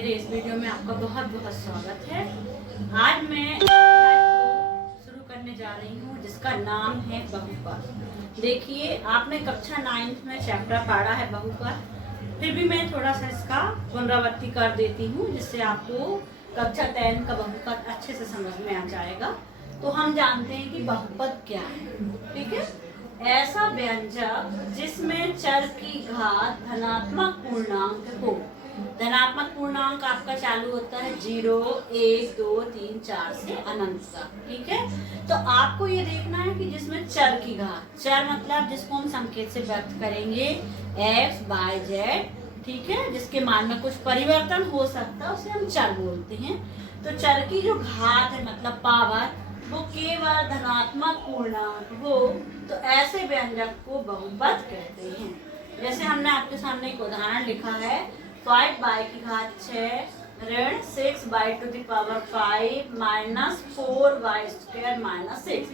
मेरे इस वीडियो में आपका बहुत बहुत स्वागत है। आज मैं शुरू करने जा रही हूँ जिसका नाम है बहुपद। देखिए, आपने कक्षा 9th में चैप्टर पढ़ा है बहुपद, फिर भी मैं थोड़ा सा इसका पुनरावृत्ति कर देती हूँ जिससे आपको कक्षा 10 का बहुपद अच्छे से समझ में आ जाएगा। तो हम जानते हैं कि बहुपद क्या है। ठीक है, ऐसा व्यंजक जिसमें चर की घात धनात्मक पूर्णांक हो। धनात्मक पूर्णांक आपका चालू होता है 0, 1, 2, 3, 4 से अनंत तक। ठीक है, तो आपको ये देखना है कि जिसमें चर की घात, चर मतलब जिसको हम संकेत से व्यक्त करेंगे x, y, z, ठीक है, जिसके मान में कुछ परिवर्तन हो सकता है उसे हम चर बोलते हैं। तो चर की जो घात है मतलब पावर, वो केवल धनात्मक पूर्णांक हो तो ऐसे व्यंजक को बहुपद कहते हैं। जैसे हमने आपके सामने एक उदाहरण लिखा है 5 की घात 6 ऋण 6 to the power 5 minus 4y² - 6।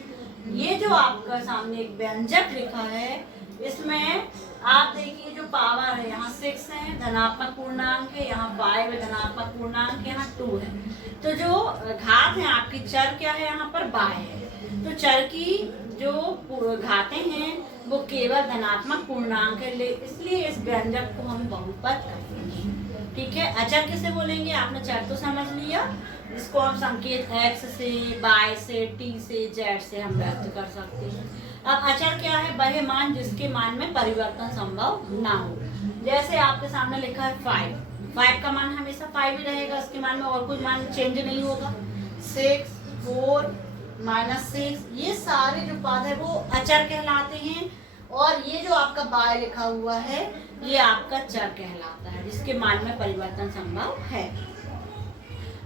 ये जो आपका सामने एक व्यंजक लिखा है, इसमें आप देखिए जो पावर है यहाँ 6 है, धनात्मक पूर्णांक है, यहाँ 5 है, धनात्मक पूर्णांक, यहाँ 2 है। तो जो घात है आपकी चर क्या है, यहाँ पर y है। तो चर की जो घातें हैं वो केवल धनात्मक पूर्णांक है, इसलिए इस व्यंजक को हम बहुपद कहेंगे। ठीक है, अचर किसे बोलेंगे, आपने चर तो समझ लिया, इसको हम संकेत x से, y से, t से, z से हम व्यक्त कर सकते हैं। अब अचर क्या है, वह मान जिसके मान में परिवर्तन संभव ना हो। जैसे आपके सामने लिखा है 5 का मान हमेशा 5 ही रहेगा, इसके मान में और कोई मान चेंज नहीं होगा। 6, 4 - 6, ये सारे जो पद है वो अचर कहलाते हैं। और ये जो आपका y लिखा हुआ है ये आपका चर कहलाता है जिसके मान में परिवर्तन संभव है।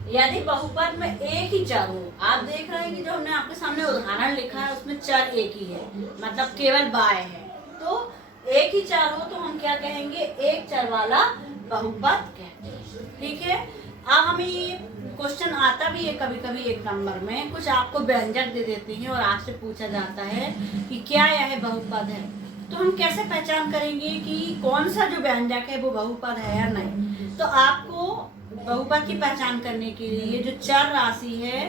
यदि बहुपद में एक ही चर हो, आप देख रहे हैं कि जो हमने आपके सामने उदाहरण लिखा है उसमें चर एक ही है, मतलब केवल y है। तो एक ही चर हो तो हम क्या कहेंगे, एक चर वाला बहुपद कहते हैं। ठीक है, अब हमें ये क्वेश्चन आता भी है कभी कभी एक नंबर में, कुछ आपको व्यंजक दे देते हैं और आपसे पूछा जाता है कि क्या यह बहुपद है। तो हम कैसे पहचान करेंगे कि कौन सा जो व्यंजक है वो बहुपद है या नहीं। तो आपको बहुपद की पहचान करने के लिए जो चर राशि है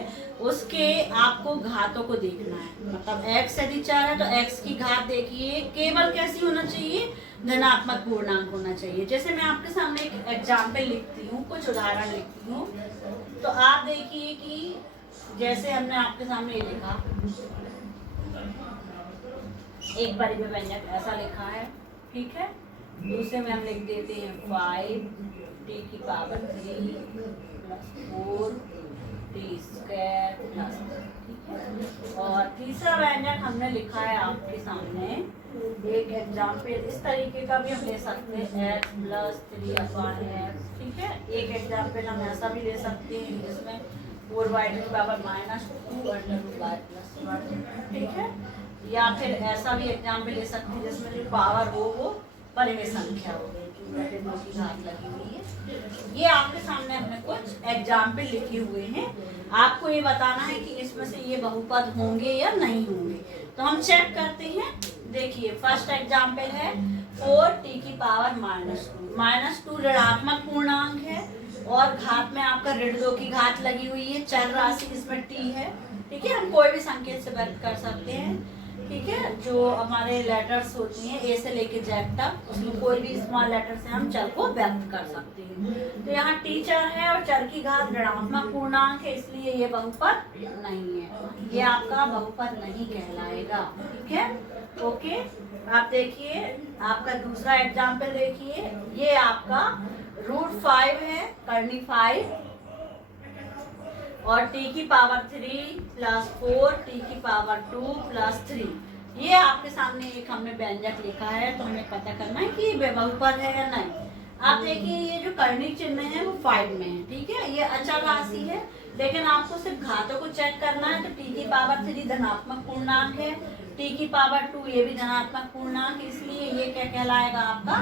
उसके आपको घातों को देखना है। मतलब x यदि चर है तो x की घात देखिए केवल कैसी होना चाहिए, धनात्मक पूर्णांक होना चाहिए। जैसे मैं आपके सामने एक एग्जाम्पल लिखती हूँ, कुछ उदाहरण लिखती हूँ, तो आप देखिए कि जैसे हमने आपके सामने ये लिखा, एक बार में व्यंजक ऐसा लिखा है। ठीक है, दूसरे में हम लिख देते हैं 5 t की पावर 3 + 4 t²+। ठीक है, और तीसरा व्यंजक हमने लिखा है आपके सामने एक एग्जाम्पल, इस तरीके का भी हम ले सकते हैं x + 3/x। ठीक है, एक एग्जाम्पल हम ऐसा भी ले सकते हैं जिसमें 4y की पावर -2/y+1। ठीक है, या फिर ऐसा भी एग्जाम्पल ले सकते हैं जिसमें जो पावर हो वो परिमेय संख्या हो गई, जो की घात लगी हुई है। ये आपके सामने हमने कुछ एग्जाम्पल लिखे हुए हैं, आपको ये बताना है कि इसमें से ये बहुपद होंगे या नहीं होंगे। तो हम चेक करते हैं। देखिए, फर्स्ट एग्जाम्पल है 4t की पावर -2 ऋणात्मक पूर्णांक है और घात में आपका ऋण 2 की घात लगी हुई है, चर राशि इसमें t है। ठीक है, हम कोई भी संकेत से व्यक्त कर सकते हैं। ठीक है, जो हमारे लेटर्स होती हैं a से लेके z तक, उसमें कोई भी स्मॉल लेटर से हम चर को व्यक्त कर सकते हैं। तो यहाँ t चर है और चर की घात ऋणात्मक पूर्णांक है, इसलिए ये बहुपद नहीं है, ये आपका बहुपद नहीं कहलाएगा। ठीक है, ओके। आप देखिए, आपका दूसरा एग्जाम्पल देखिए, ये आपका √5 है, कर्णी 5 और t की पावर 3 + 4 t की पावर 2 + 3। ये आपके सामने एक हमने व्यंजक लिखा है, तो हमें पता करना है कि ये बहुपद है या नहीं। आप देखिए, ये जो कर्णिक चिन्ह है वो 5 में है। ठीक है, ये अचर राशि है, लेकिन आपको सिर्फ घातों को चेक करना है। तो t की पावर 3 धनात्मक पूर्णांक है, t की पावर 2 ये भी धनात्मक पूर्णांक, इसलिए ये क्या कहलाएगा, आपका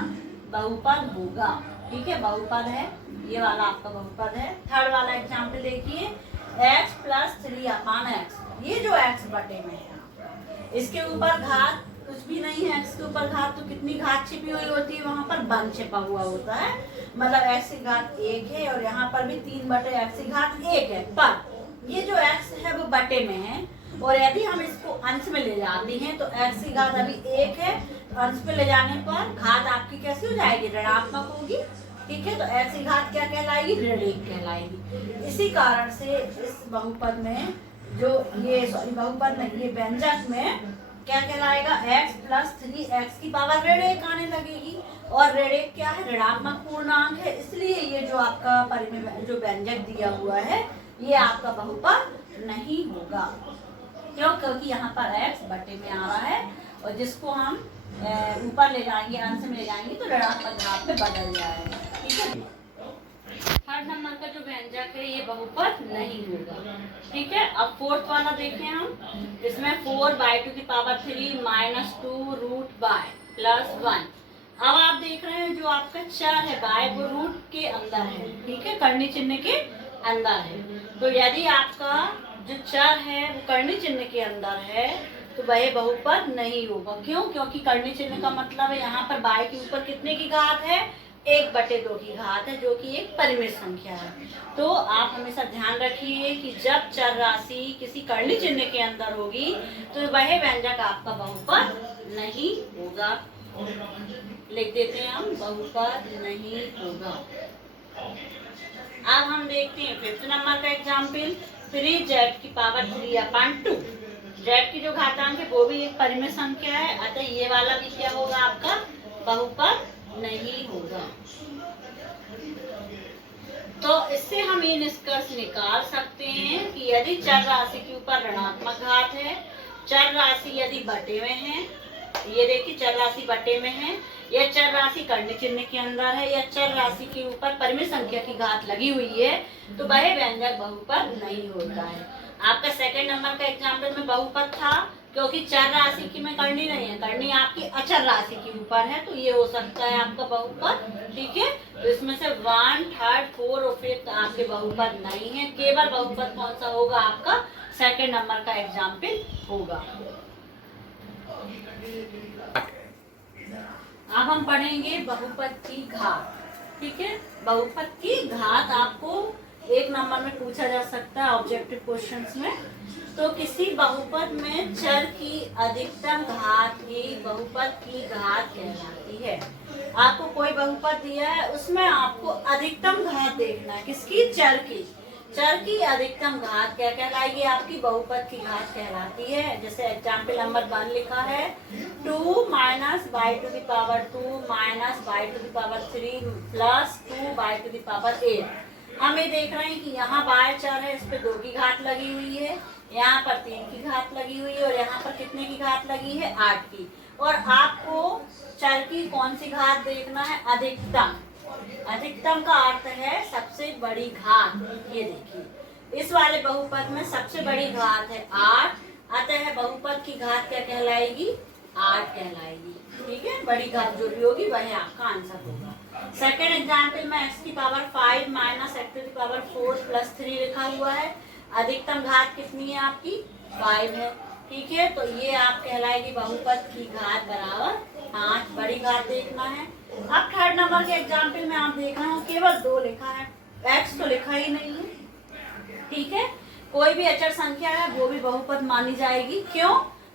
बहुपद होगा। ठीक है, बहुपद है, ये वाला आपका बहुपद है। थर्ड वाला एग्जाम्पल देखिए, x + 3/x, ये जो x बटे में है इसके ऊपर घात कुछ भी नहीं है, x के ऊपर घात, तो कितनी घात छिपी हुई होती है, वहां पर 1 छिपा हुआ होता है, मतलब x की घात 1 है, और यहाँ पर भी 3/x की घात 1 है। पर ये जो x है वो बटे में है, और यदि हम इसको अंश में ले जाते हैं तो x की घात अभी 1 है, अंश में ले जाने पर घात आपकी कैसी हो जाएगी, ऋणात्मक होगी। ठीक है, तो x की घात क्या कहलाएगी, ऋण 1 कहलाएगी। इसी कारण से इस बहुपद में जो ये बहुपद नहीं, ये व्यंजक में क्या कहलाएगा, x + 3x की पावर ऋण 1 आने लगेगी, और ऋण 1 क्या है, ऋणात्मक पूर्णांक है, इसलिए ये जो आपका परिमेय जो व्यंजक दिया हुआ है ये आपका बहुपद नहीं होगा। क्यों, क्योंकि यहाँ पर x बटे में आ रहा है, और जिसको हम ऊपर ले जाएंगे, अंश में ले जाएंगे तो ऋणात्मक घात में बदल जाएगा। ठीक है, थर्ड नंबर का जो व्यंजक है ये बहुपद नहीं होगा। ठीक है, अब फोर्थ वाला देखें हम, इसमें 4/2⁻³ - 2√y + 1। अब आप देख रहे हैं जो आपका चर है y वो रूट के अंदर है, ठीक है, करनी चिन्ह के अंदर है। तो यदि आपका जो चर है वो करनी चिन्ह के अंदर है तो वह बहुपद नहीं होगा। क्यों, क्योंकि करनी चिन्ह का मतलब है यहाँ पर y के ऊपर कितने की घात है, 1/2 की घात है, जो कि एक परिमेय संख्या है। तो आप हमेशा ध्यान रखिए कि जब चर राशि किसी करनी चिन्ह के अंदर होगी तो वह व्यंजक आपका बहुपद नहीं होगा। लिख देते हैं हम, बहुपद नहीं होगा। अब हम देखते हैं फिफ्थ नंबर का एग्जाम्पल, 3z⁵/2। z की जो घातांक है वो भी एक परिमेय संख्या है, अतः ये वाला भी क्या होगा, आपका बहुपद नहीं होगा। तो इससे हम ये निष्कर्ष निकाल सकते हैं कि यदि चर राशि के ऊपर ऋणात्मक घात है, चर राशि यदि बटे में है, ये देखिए चर राशि बटे में है, या चर राशि करनी चिन्ह के अंदर है, या चर राशि के ऊपर परिमेय संख्या की घात लगी हुई है, तो वह व्यंजक बहुपद नहीं होता है। आपका सेकंड नंबर का एग्जाम्पल में बहुपद था, क्योंकि चर राशि की में करनी नहीं है, करनी आपकी अचर राशि के ऊपर है, तो ये हो सकता है आपका बहुपद। ठीक है, तो इसमें से 1, 3, 4 और 5 आपके बहुपद नहीं है। केवल बहुपद कौन सा होगा, आपका सेकंड नंबर का एग्जाम्पल होगा। अब हम पढ़ेंगे बहुपद की घात। ठीक है, बहुपद की घात आपको 1 नंबर में पूछा जा सकता है ऑब्जेक्टिव क्वेश्चंस में। तो किसी बहुपद में चर की अधिकतम घात ही बहुपद की घात कहलाती है। आपको कोई बहुपद दिया है, उसमें आपको अधिकतम घात देखना है, किसकी, चर की। चर की अधिकतम घात क्या कहलाएगी, आपकी बहुपद की घात कहलाती है। जैसे एग्जाम्पल नंबर 1 लिखा है, 2 - y⁴ - y⁴ + 2 हम ये देख रहे हैं कि यहाँ y चर है, इस पे 2 की घात लगी हुई है, यहाँ पर 3 की घात लगी हुई है, और यहाँ पर कितने की घात लगी है, 8 की। और आपको चर की कौन सी घात देखना है, अधिकतम। अधिकतम का अर्थ है सबसे बड़ी घात। ये देखिए इस वाले बहुपद में सबसे बड़ी घात है 8, अतः बहुपद की घात क्या कहलाएगी, 8 कहलाएगी। ठीक है, बड़ी घात जो भी होगी वह आपका आंसर होगा। सेकेंड एग्जाम्पल में x⁵ - x⁴ + 3 लिखा हुआ है, अधिकतम घात कितनी है आपकी, 5 है। ठीक है, तो ये आप कहलाएगी बहुपद की घात बराबर 5, बड़ी घात देखना है। अब थर्ड नंबर के एग्जाम्पल में आप देख रहे हो केवल 2 लिखा है, x तो लिखा ही नहीं है। ठीक है, कोई भी अचर संख्या है वो भी बहुपद मानी जाएगी। क्यों,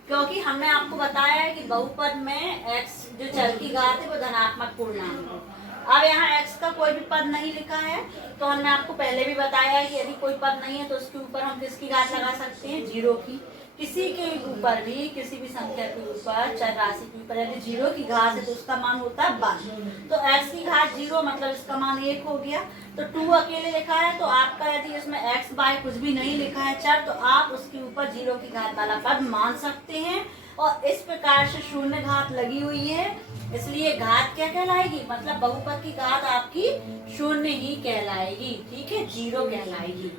क्योंकि हमने आपको बताया है कि बहुपद में x जो चर की घात है वो धनात्मक पूर्णांक है। अब यहाँ x का कोई भी पद नहीं लिखा है, तो हमने आपको पहले भी बताया है कि यदि कोई पद नहीं है तो उसके ऊपर हम किसकी घात लगा सकते हैं, 0 की। किसी के ऊपर भी, किसी भी संख्या के ऊपर, चर राशि के ऊपर यदि 0 की घात है तो उसका मान होता है 1। तो x की घात 0 मतलब इसका मान 1 हो गया। तो 2 अकेले लिखा है, तो आपका यदि इसमें x बाय कुछ भी नहीं लिखा है चर, तो आप उसके ऊपर 0 की घात वाला पद मान सकते हैं। और इस प्रकार से शून्य घात लगी हुई है, इसलिए घात क्या कहलाएगी, मतलब बहुपद की घात आपकी शून्य ही कहलाएगी। ठीक है, 0 कहलाएगी।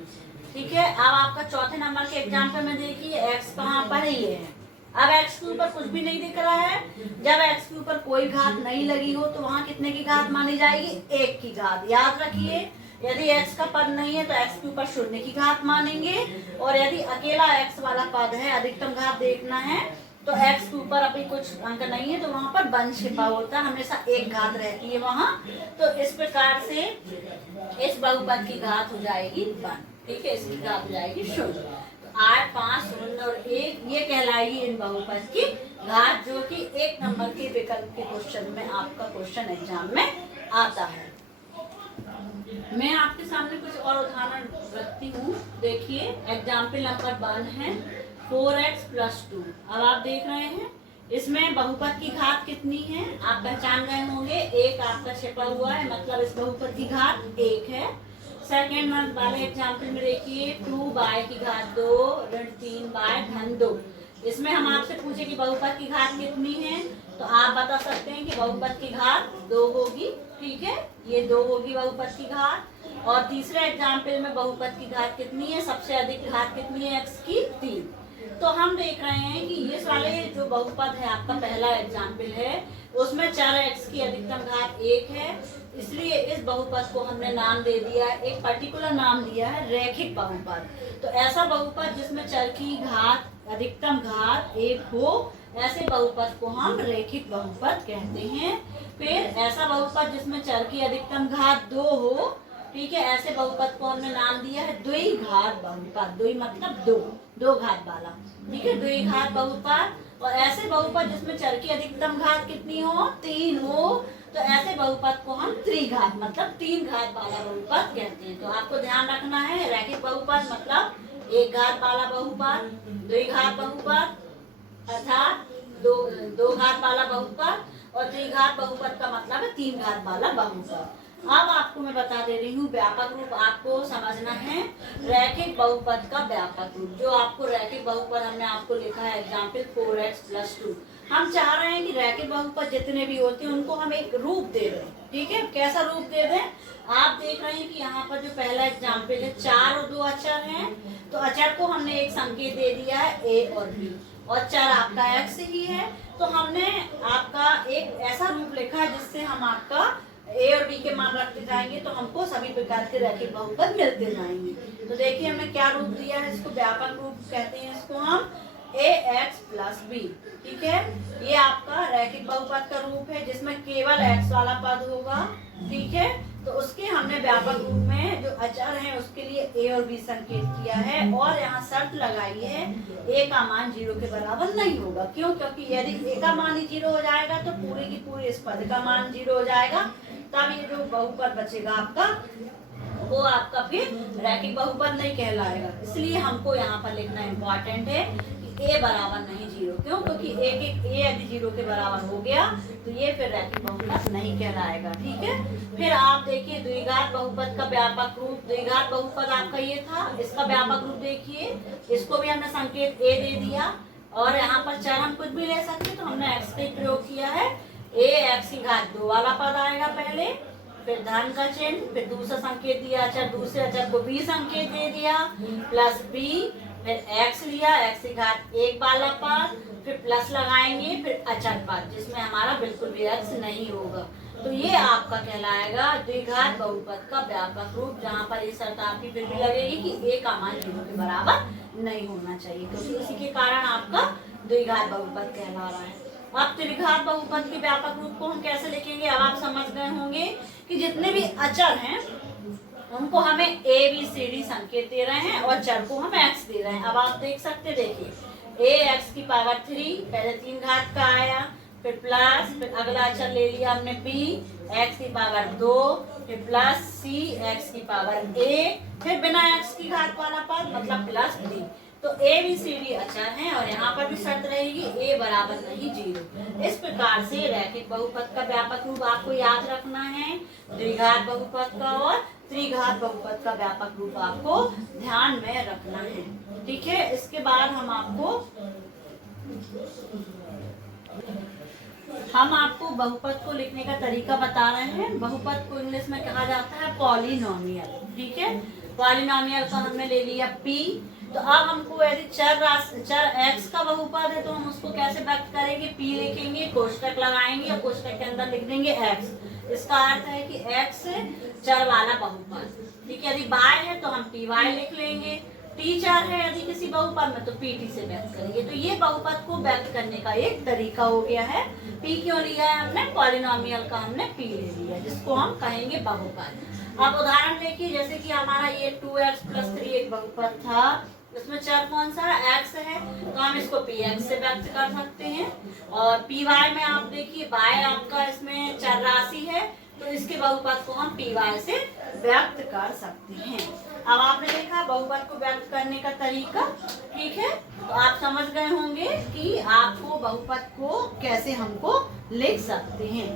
ठीक है, अब आपका चौथे नंबर के एग्जाम्पल में देखिए x कहाँ पर है, ये है। अब x के ऊपर कुछ भी नहीं दिख रहा है, जब x के ऊपर कोई घात नहीं लगी हो तो वहाँ कितने की घात मानी जाएगी, 1 की घात। याद रखिए, यदि x का पद नहीं है तो x के ऊपर 0 की घात मानेंगे, और यदि अकेला x वाला पद है, अधिकतम घात देखना है, तो x के ऊपर अभी कुछ अंक नहीं है तो वहां पर 1 छिपा होता है, हमेशा एक घात रहती है वहां। तो इस प्रकार से इस बहुपद की घात हो जाएगी 1, ठीक है, इसकी घात हो जाएगी 0। तो 8, 5, 0 और 1 ये कहलाएगी इन बहुपद की घात, जो कि 1 नंबर के विकल्प के क्वेश्चन में आपका क्वेश्चन एग्जाम में आता है। मैं आपके सामने कुछ और उदाहरण रखती हूँ। देखिए एग्जाम्पल नंबर 1 है 4x + 2। अब आप देख रहे हैं इसमें बहुपद की घात कितनी है, आप पहचान गए होंगे, 1 आपका छिपा हुआ है, मतलब इस बहुपद की घात 1 है। सेकेंड वाले एग्जाम्पल में देखिए 2y की घात 2 ऋण 3y धन 2। इसमें हम आपसे पूछे कि बहुपद की घात कितनी है, तो आप बता सकते हैं कि बहुपद की घात 2 होगी, ठीक है, ये 2 होगी बहुपद की घात। और तीसरे एग्जाम्पल में बहुपद की घात कितनी है, सबसे अधिक घात कितनी है x की 3। तो हम देख रहे हैं कि ये वाले जो बहुपद है आपका पहला एग्जाम्पल है उसमें चर x की अधिकतम घात 1 है, इसलिए इस बहुपद को हमने नाम दे दिया है, एक पर्टिकुलर नाम दिया है रैखिक बहुपद। तो ऐसा बहुपद जिसमें चर की घात अधिकतम घात 1 हो, ऐसे बहुपद को हम रैखिक बहुपद कहते हैं। फिर ऐसा बहुपद जिसमें चर की अधिकतम घात 2 हो, ठीक है, ऐसे बहुपद को हमने नाम दिया है द्विघात बहुपद। द्वि मतलब 2 घात वाला, ठीक है, द्विघात बहुपद। और ऐसे बहुपद जिसमें चर की अधिकतम घात कितनी हो, 3 हो, तो ऐसे बहुपद को हम त्रिघात मतलब 3 घात वाला बहुपद कहते हैं। तो आपको ध्यान रखना है रैखिक बहुपद मतलब 1 घात वाला बहुपद, द्विघात बहुपद अर्थात 2 घात वाला बहुपद, और त्रिघात बहुपद का मतलब है 3 घात वाला बहुपद। अब आपको मैं बता दे रही हूँ व्यापक रूप आपको समझना है, रैखिक बहुपद का व्यापक रूप। जो आपको रैखिक बहुपद हमने आपको लिखा है एग्जाम्पल 4x + 2। हम चाह रहे हैं कि रैखिक बहुपद जितने भी होते हैं उनको हम एक रूप दे दें, ठीक है, कैसा रूप दे दें। आप देख रहे हैं कि यहाँ पर जो पहला एग्जाम्पल है 4 और 2 अचर हैं, तो अचर को हमने एक संकेत दे दिया है a और b, और चर आपका x ही है। तो हमने आपका एक ऐसा रूप लिखा है जिससे हम आपका a और b के मान रखते जाएंगे तो हमको सभी प्रकार के रैखिक बहुपद मिलते जाएंगे। तो देखिए हमने क्या रूप दिया है, इसको व्यापक रूप कहते हैं, इसको हम ax + b, ठीक है, ये आपका रैखिक बहुपद का रूप है जिसमें केवल x वाला पद होगा, ठीक है। तो उसके हमने व्यापक रूप में जो अचर हैं उसके लिए a और b संकेत किया है, और यहाँ शर्त लगाई है a का मान 0 के बराबर नहीं होगा। क्यों? क्योंकि यदि a का मान ही 0 हो जाएगा तो पूरी की पूरी इस पद का मान 0 हो जाएगा, तब ये जो बहुपद बचेगा आपका वो आपका फिर रैखिक बहुपद नहीं कहलाएगा। इसलिए हमको यहाँ पर लिखना इम्पोर्टेंट है कि a बराबर नहीं 0। क्यों? क्योंकि a यदि 0 के बराबर हो गया तो ये फिर रैखिक बहुपद नहीं कहलाएगा, ठीक है। फिर आप देखिए द्विघात बहुपद का व्यापक रूप, द्विघात बहुपद आपका ये था, इसका व्यापक रूप देखिए, इसको भी हमने संकेत a दे दिया, और यहाँ पर चर हम कुछ भी ले सकते, तो हमने x का प्रयोग किया है। ax की घात 2 वाला पद आएगा पहले, फिर धन का चिन्ह, फिर दूसरा संकेत दिया अचर, दूसरे अचर को b संकेत दे दिया, प्लस b, फिर x लिया, x की घात 1 वाला पद, फिर प्लस लगाएंगे, फिर अचर पद जिसमें हमारा बिल्कुल भी x नहीं होगा। तो ये आपका कहलाएगा द्विघात बहुपद का व्यापक रूप, जहाँ पर ये शर्त आपकी फिर भी लगेगी कि a का मान 0 के बराबर नहीं होना चाहिए, क्योंकि इसी के कारण आपका द्विघात बहुपद कहला रहा है। अब त्रिघात बहुपद के व्यापक रूप को हम कैसे लिखेंगे, अब आप समझ गए होंगे कि जितने भी अचर हैं उनको हमें a b c d संकेत दे रहे हैं और चर को हम x दे रहे हैं। अब आप देख सकते, देखिए ax की पावर 3 पहले 3 घात का आया, फिर प्लस, फिर अगला अचर ले लिया हमने b, x की पावर 2, फिर प्लस c, x की पावर 1, फिर बिना x की घात वाला पद मतलब प्लस d। तो a b c d अचर हैं, और यहाँ पर भी शर्त रहेगी a बराबर नहीं 0। इस प्रकार से रैखिक बहुपद का व्यापक रूप आपको याद रखना है, द्विघात बहुपद का और त्रिघात बहुपद का व्यापक रूप आपको ध्यान में रखना है, ठीक है। इसके बाद हम आपको बहुपद को लिखने का तरीका बता रहे हैं। बहुपद को इंग्लिश में कहा जाता है पॉलिनोमियल, ठीक है। पॉलिनोमियल का हमने ले लिया p। तो अब हमको यदि चर x का बहुपद है तो हम उसको कैसे व्यक्त करेंगे, p लिखेंगे, कोष्टक लगाएंगे और कोष्टक के अंदर लिख देंगे x। इसका अर्थ है कि x चर वाला बहुपद, ठीक है। यदि y है तो हम py लिख लेंगे, T4 है यदि किसी बहुपद में तो PT से व्यक्त करेंगे। तो ये बहुपद को व्यक्त करने का एक तरीका हो गया है। P क्यों लिया है हमने? पॉलिनोमियल का हमने P ले लिया, जिसको हम कहेंगे बहुपद। अब उदाहरण देखिए, जैसे कि हमारा ये 2x + 3 एक बहुपद था, इसमें चर कौन सा x है, तो हम इसको px से व्यक्त कर सकते हैं। और py में आप देखिए y आपका इसमें चर राशि है, तो इसके बहुपद को हम py से व्यक्त कर सकते हैं। अब आपने देखा बहुपद को व्यक्त करने का तरीका, ठीक है। तो आप समझ गए होंगे कि आपको बहुपद को कैसे हमको लिख सकते हैं।